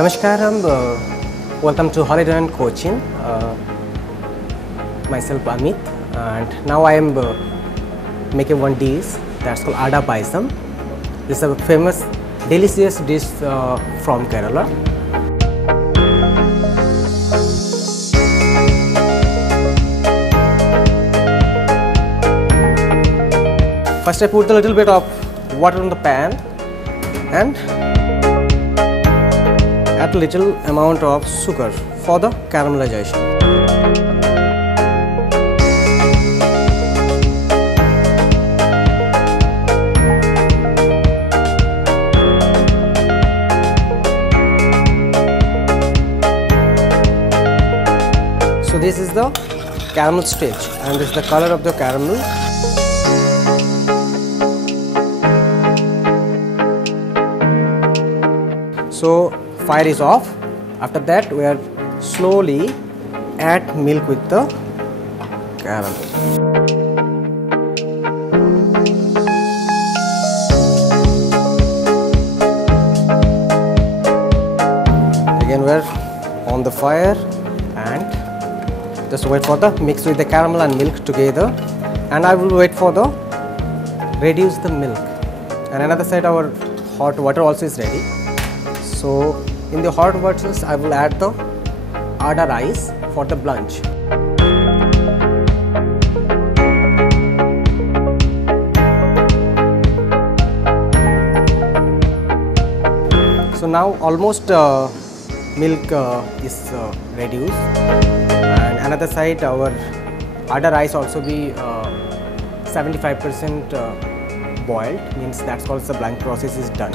Namaskaram, welcome to Holiday and Coaching. Myself Amit, and now I am making one dish that's called Ada Payasam. This is a famous, delicious dish from Kerala. First I put a little bit of water on the pan and add a little amount of sugar for the caramelization. So this is the caramel stage and this is the color of the caramel. So fire is off. After that we are slowly add milk with the caramel. Again we are on the fire and just wait for the mix with the caramel and milk together, and I will wait for the reduce the milk. And another side our hot water also is ready. So in the hot water I will add the Ada rice for the blanch. So now almost milk is reduced, and another side our Ada rice also be 75% boiled, means that's called the blanch process is done.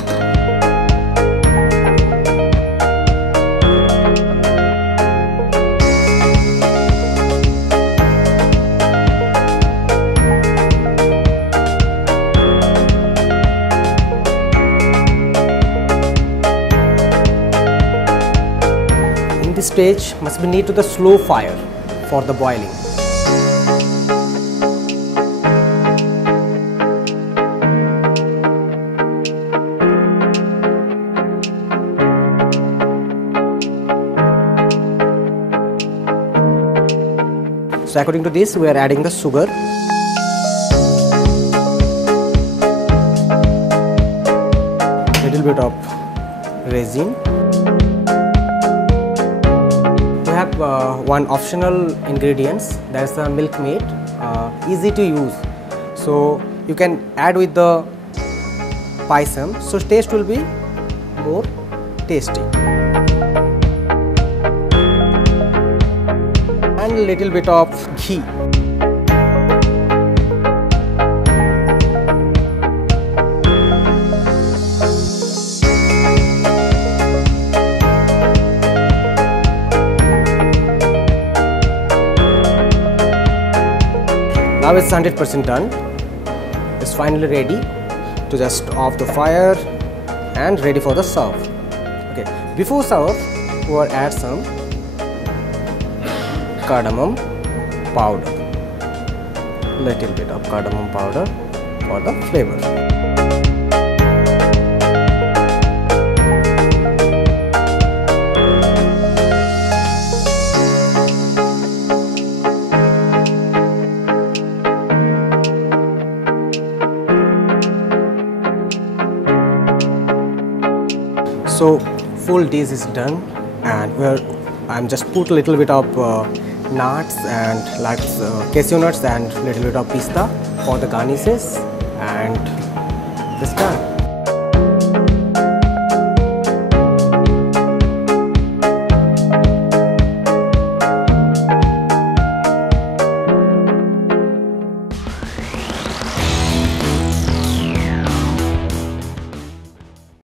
This stage must be near to the slow fire for the boiling. So according to this we are adding the sugar. Little bit of resin. We have one optional ingredients, that's the milk maid, easy to use, so you can add with the payasam, so taste will be more tasty. And a little bit of ghee. Now it's 100% done. It's finally ready to just off the fire and ready for the serve. Okay, before serve, we'll add some cardamom powder. Little bit of cardamom powder for the flavor. So full dish is done, and I'm just put a little bit of nuts and like cashew nuts and little bit of pista for the garnishes, and it's done.